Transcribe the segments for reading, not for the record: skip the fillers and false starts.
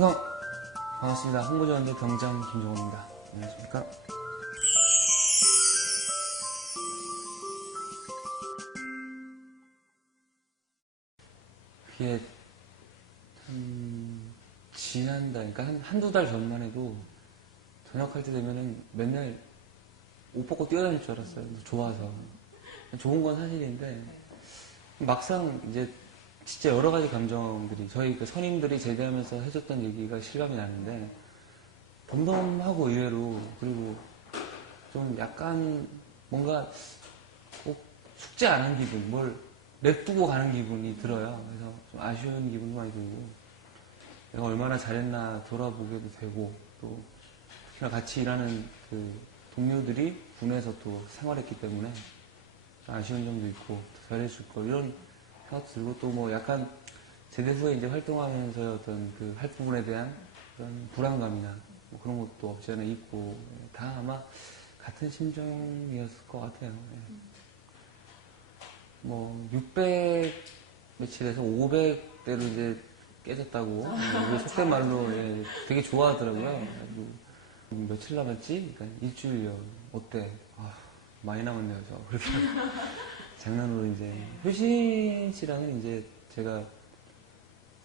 항상 반갑습니다. 홍보지원대 경장 김종호입니다. 안녕하십니까? 그게 지난달, 그러니까 한두 달 전만 해도 전역할 때 되면은 맨날 옷 벗고 뛰어다닐 줄 알았어요. 좋아서. 좋은 건 사실인데 막상 이제 진짜 여러 가지 감정들이 저희 그 선임들이 제대하면서 해줬던 얘기가 실감이 나는데 덤덤하고 의외로, 그리고 좀 약간 뭔가 꼭 숙제 안 한 기분, 뭘 냅두고 가는 기분이 들어요. 그래서 좀 아쉬운 기분도 많이 들고, 내가 얼마나 잘했나 돌아보게도 되고, 또 특히나 같이 일하는 그 동료들이 군에서 또 생활했기 때문에 아쉬운 점도 있고, 더 잘해줄 걸, 이런 생각도 들고, 또 뭐 약간 제대 후에 이제 활동하면서 어떤 그 할 부분에 대한 그런 불안감이나 뭐 그런 것도 없지 않아 있고, 다 아마 같은 심정이었을 것 같아요. 뭐 600 며칠에서 500대로 이제 깨졌다고, 우리 속된 말로 되게 좋아하더라고요. 그래가지고 며칠 남았지? 그러니까 일주일요. 어때? 아, 많이 남았네요, 저. 그렇게 장난으로 이제. 효신 씨랑은 이제 제가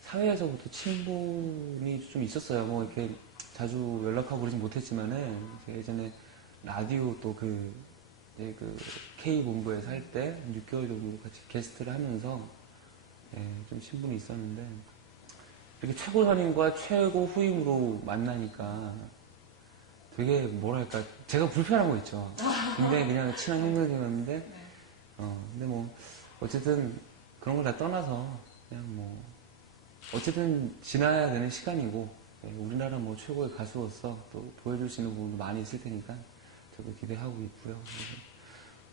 사회에서부터 친분이 좀 있었어요. 뭐 이렇게 자주 연락하고 그러진 못했지만은, 제가 예전에 라디오 또 이제 그 K본부에서 할 때 6개월 정도 같이 게스트를 하면서 좀 친분이 있었는데, 이렇게 최고 선임과 최고 후임으로 만나니까 되게 뭐랄까, 제가 불편한 거 있죠. 굉장히 그냥 친한 형님이었는데, 근데 뭐 어쨌든 그런 걸 다 떠나서 그냥 뭐 어쨌든 지나야 되는 시간이고, 우리나라 뭐 최고의 가수로서 또 보여줄 수 있는 부분도 많이 있을 테니까 저도 기대하고 있고요.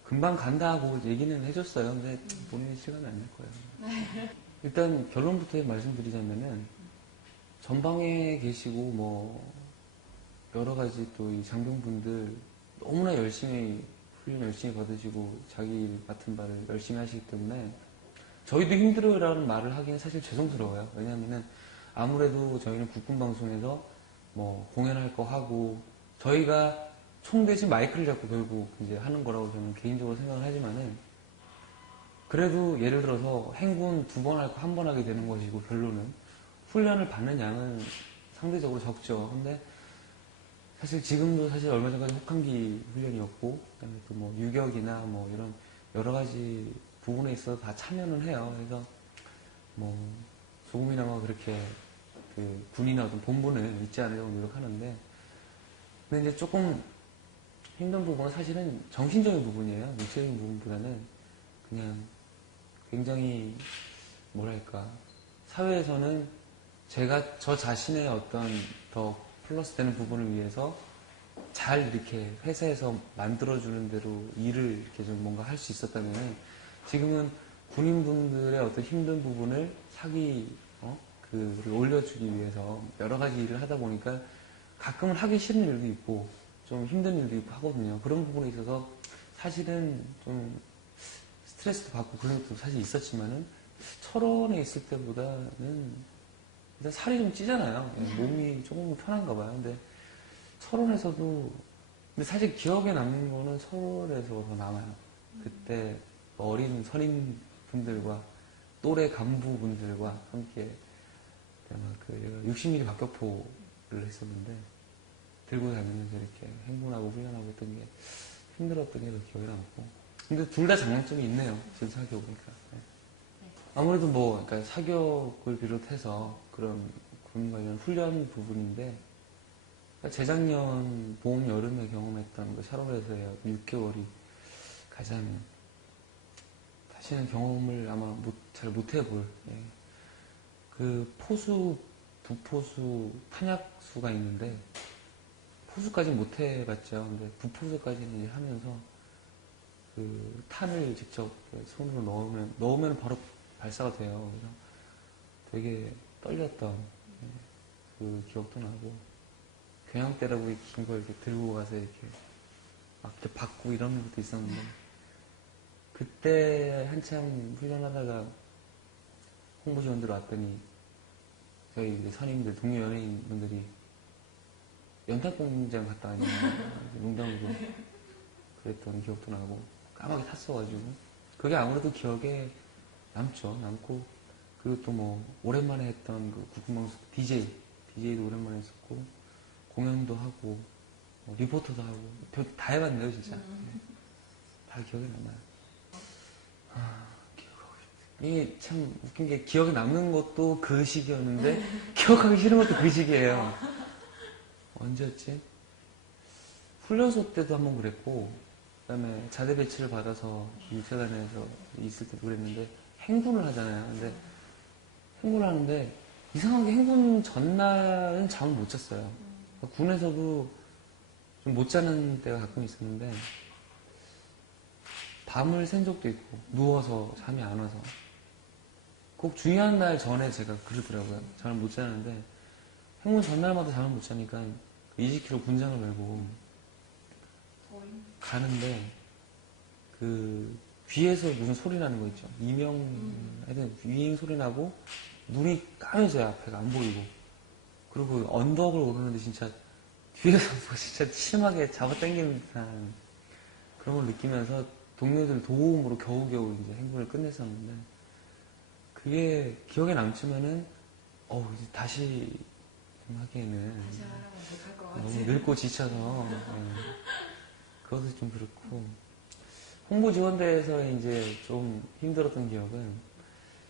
금방 간다고 얘기는 해줬어요. 근데 본인이 시간이 안 날 거예요. 일단 결론부터 말씀드리자면은, 전방에 계시고 뭐 여러 가지 또 이 장병분들 너무나 열심히 훈련 열심히 받으시고 자기 일 맡은 바를 열심히 하시기 때문에 저희도 힘들어요라는 말을 하기는 사실 죄송스러워요. 왜냐하면은 아무래도 저희는 국군방송에서 뭐 공연할 거 하고, 저희가 총 대신 마이크를 잡고 결국 이제 하는 거라고 저는 개인적으로 생각을 하지만은, 그래도 예를 들어서 행군 2번 할 거 1번 하게 되는 것이고, 결론은 훈련을 받는 양은 상대적으로 적죠. 근데 사실 지금도 사실 얼마 전까지 혹한기 훈련이었고, 그다음에 또 뭐 유격이나 뭐 이런 여러 가지 부분에 있어서 다 참여는 해요. 그래서 뭐 조금이나마 그렇게 그 군이나 어떤 본분을 잊지 않으려고 노력하는데, 근데 이제 조금 힘든 부분은 사실은 정신적인 부분이에요. 육체적인 부분보다는 그냥 굉장히 뭐랄까, 사회에서는 제가 저 자신의 어떤 더 플러스 되는 부분을 위해서 잘 이렇게 회사에서 만들어주는 대로 일을 이렇게 좀 뭔가 할 수 있었다면, 지금은 군인분들의 어떤 힘든 부분을 그를 올려주기 위해서 여러 가지 일을 하다 보니까 가끔은 하기 싫은 일도 있고 좀 힘든 일도 있고 하거든요. 그런 부분에 있어서 사실은 좀 스트레스도 받고 그런 것도 사실 있었지만은, 철원에 있을 때보다는 일단 살이 좀 찌잖아요. 몸이 조금 편한가 봐요. 근데 철원에서도, 근데 사실 기억에 남는 거는 서울에서 더 남아요. 그때 어린 선임분들과 또래 간부분들과 함께 그 60mm 박격포를 했었는데, 들고 다니면서 이렇게 행군하고 훈련하고 했던 게 힘들었던 게 더 기억에 남고. 근데 둘 다 장단점이 있네요. 지금 생각해보니까. 아무래도 뭐, 그러니까 사격을 비롯해서 그런 군 관련 훈련 부분인데, 그러니까 재작년 봄, 여름에 경험했던 그 샤론에서의 6개월이 가장 다시는 경험을 아마 잘 못해볼, 그 부포수 탄약수가 있는데, 포수까지 못 해봤죠. 근데 부포수까지는 이제 하면서 그 탄을 직접 손으로 넣으면 바로 발사가 돼요. 그래서 되게 떨렸던 그 기억도 나고, 겨냥대라고 긴 걸 이렇게 들고 가서 이렇게 막 이렇게 받고 이런 것도 있었는데, 그때 한참 훈련하다가 홍보지원들 왔더니 저희 이제 선임들, 동료 연예인분들이 연탄공장 갔다 와서 농담으로 그랬던 기억도 나고 까맣게 탔어가지고 그게 아무래도 기억에 남죠. 남고 그리고 또 뭐 오랜만에 했던 그 국방방송 DJ도 오랜만에 했었고 공연도 하고 뭐 리포터도 하고 다 해봤네요 진짜. 네. 다 기억에 남아요. 기억하고 싶다. 이게 참 웃긴 게 기억에 남는 것도 그 시기였는데 기억하기 싫은 것도 그 시기예요. 언제였지? 훈련소 때도 한번 그랬고 그 다음에 자대 배치를 받아서 육사단에서 있을 때도 그랬는데 행군을 하잖아요. 근데 행군을 하는데 이상하게 행군 전날은 잠을 못 잤어요. 군에서도 좀 못 자는 때가 가끔 있었는데 밤을 샌 적도 있고 누워서 잠이 안 와서 꼭 중요한 날 전에 제가 그러더라고요. 잠을 못 자는데 행군 전날마다 잠을 못 자니까 20km 군장을 메고 가는데 그 귀에서 무슨 소리 나는 거 있죠. 하여튼 위잉 소리 나고 눈이 까매져요. 앞에가 안 보이고 그리고 언덕을 오르는데 진짜 뒤에서 뭐 진짜 심하게 잡아당기는 듯한 그런 걸 느끼면서 동료들 도움으로 겨우겨우 이제 행군을 끝냈었는데 그게 기억에 남지만은 이제 다시 하기에는 너무 늙고 지쳐서 그것도 좀 그렇고 홍보지원대에서 이제 좀 힘들었던 기억은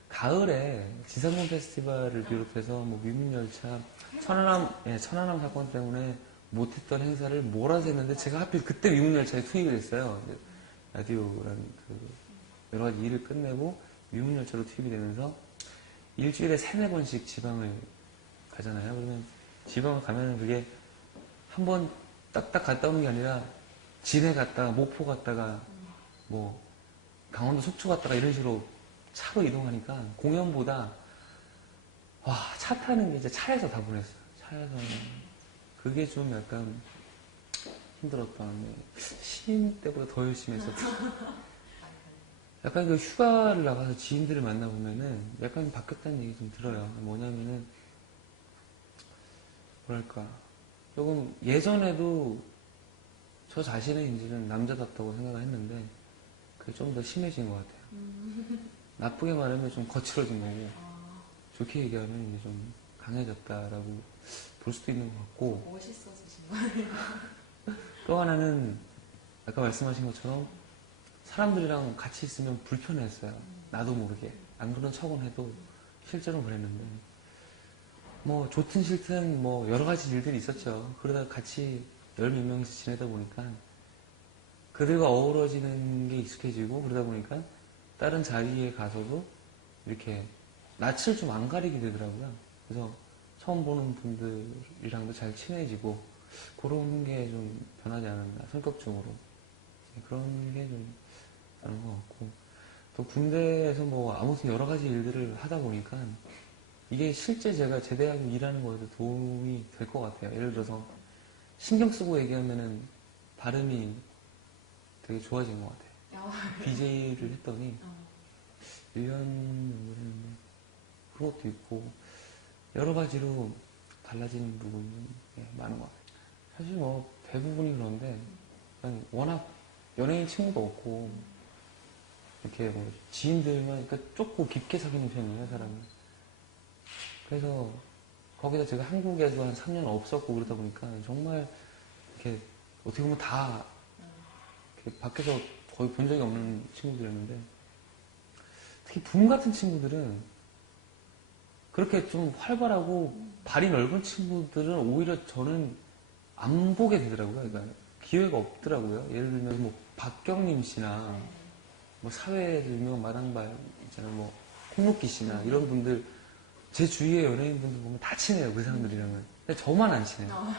가을에 지상군 페스티벌을 비롯해서 뭐 미문열차 천안함 사건 때문에 못했던 행사를 몰아서 했는데 제가 하필 그때 미문열차에 투입이 됐어요. 라디오라는 그 여러 가지 일을 끝내고 미문열차로 투입이 되면서 일주일에 3-4번씩 지방을 가잖아요. 그러면 지방을 가면은 그게 한 번 딱딱 갔다 오는 게 아니라 진해 갔다가 목포 갔다가 뭐 강원도 속초 갔다가 이런 식으로 차로 이동하니까 공연보다 차 타는 게 이제 차에서 다 보냈어요. 차에서는 그게 좀 약간 힘들었던 신인 때보다 더 열심히 했었던 약간 그 휴가를 나가서 지인들을 만나보면은 약간 바뀌었다는 얘기 좀 들어요. 뭐냐면은 뭐랄까 조금 예전에도 저 자신의 이제는 남자답다고 생각을 했는데 그게 좀 더 심해진 것 같아요. 나쁘게 말하면 좀 거칠어진 거고 좋게 얘기하면 이제 좀 강해졌다라고 볼 수도 있는 것 같고 멋있어지신 거예요. 또 하나는 아까 말씀하신 것처럼 사람들이랑 같이 있으면 불편했어요. 나도 모르게 안 그런 척은 해도 실제로 그랬는데 뭐 좋든 싫든 뭐 여러 가지 일들이 있었죠. 그러다 같이 열 몇 명이서 지내다 보니까 그들과 어우러지는 게 익숙해지고 그러다 보니까 다른 자리에 가서도 이렇게 낯을 좀 안 가리게 되더라고요. 그래서 처음 보는 분들이랑도 잘 친해지고 그런 게 좀 변하지 않았나 성격적으로 그런 게 좀 나는 것 같고 또 군대에서 뭐 아무튼 여러 가지 일들을 하다 보니까 이게 실제 제가 제대하고 일하는 거에도 도움이 될 것 같아요. 예를 들어서 신경 쓰고 얘기하면은 발음이 되게 좋아진 것 같아요. BJ를 했더니 1년 정도 했는데 그런 것도 있고 여러 가지로 달라진 부분이 많은 것 같아요. 사실 뭐 대부분이 그런데 그냥 워낙 연예인 친구도 없고 이렇게 뭐 지인들만 그러니까 좁고 깊게 사귀는 편이에요 사람이. 그래서 거기다 제가 한국에도 한 3년 없었고 그러다 보니까 정말 이렇게 어떻게 보면 다 이렇게 밖에서 거의 본 적이 없는 친구들이었는데 특히 붐 같은 친구들은 그렇게 좀 활발하고 발이 넓은 친구들은 오히려 저는 안 보게 되더라고요. 그러니까 기회가 없더라고요. 예를 들면 뭐 박경림 씨나 뭐 사회에서 유명한 마당발 있잖아요. 뭐 콩루키 씨나 이런 분들 제 주위의 연예인분들 보면 다 친해요. 그 사람들이랑은. 근데 저만 안 친해요.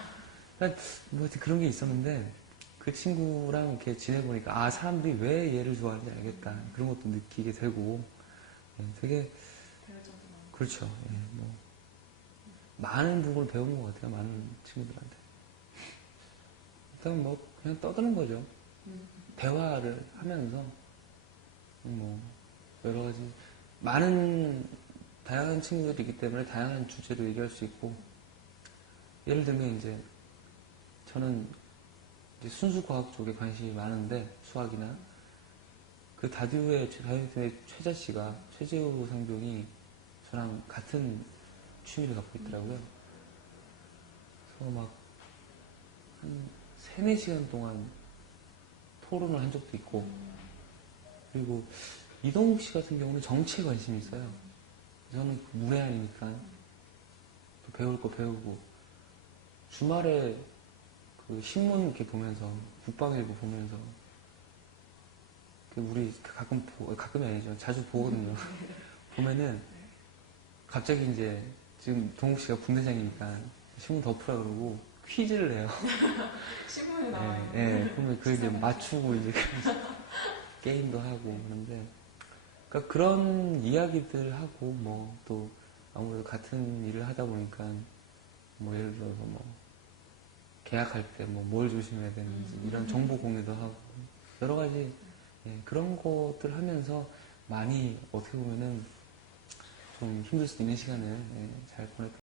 그러니까 뭐 그런 게 있었는데 그 친구랑 이렇게 지내보니까 사람들이 왜 얘를 좋아하는지 알겠다. 그런 것도 느끼게 되고 되게 그렇죠. 뭐 많은 부분을 배우는 것 같아요. 많은 친구들한테. 일단 뭐 그냥 떠드는 거죠. 대화를 하면서 뭐 여러 가지 많은 다양한 친구들이 있기 때문에 다양한 주제로 얘기할 수 있고, 예를 들면 이제 저는 이제 순수 과학 쪽에 관심이 많은데, 수학이나 그 다듀의 최자 씨가, 최재우 상병이 저랑 같은 취미를 갖고 있더라고요. 그래서 막 한 3, 4시간 동안 토론을 한 적도 있고, 그리고 이동욱 씨 같은 경우는 정치에 관심이 있어요. 저는 문외한이니까 또 배울 거 배우고, 주말에 그 신문 이렇게 보면서, 국방일보 보면서, 우리 가끔이 아니죠. 자주 보거든요. 보면은 갑자기 이제 지금 동욱 씨가 군대장이니까 신문 덮으라 그러고 퀴즈를 내요. 신문에 나와요. 예, 그러면 그걸 이제 맞추고 이제 게임도 하고 그런데, 그러니까 그런 이야기들 하고, 뭐 또 아무래도 같은 일을 하다 보니까 뭐 예를 들어서 뭐 계약할 때 뭐 뭘 조심해야 되는지 이런 정보 공유도 하고 여러 가지, 예, 그런 것들 하면서 많이 어떻게 보면은 좀 힘들 수도 있는 시간을, 예, 잘 보냈던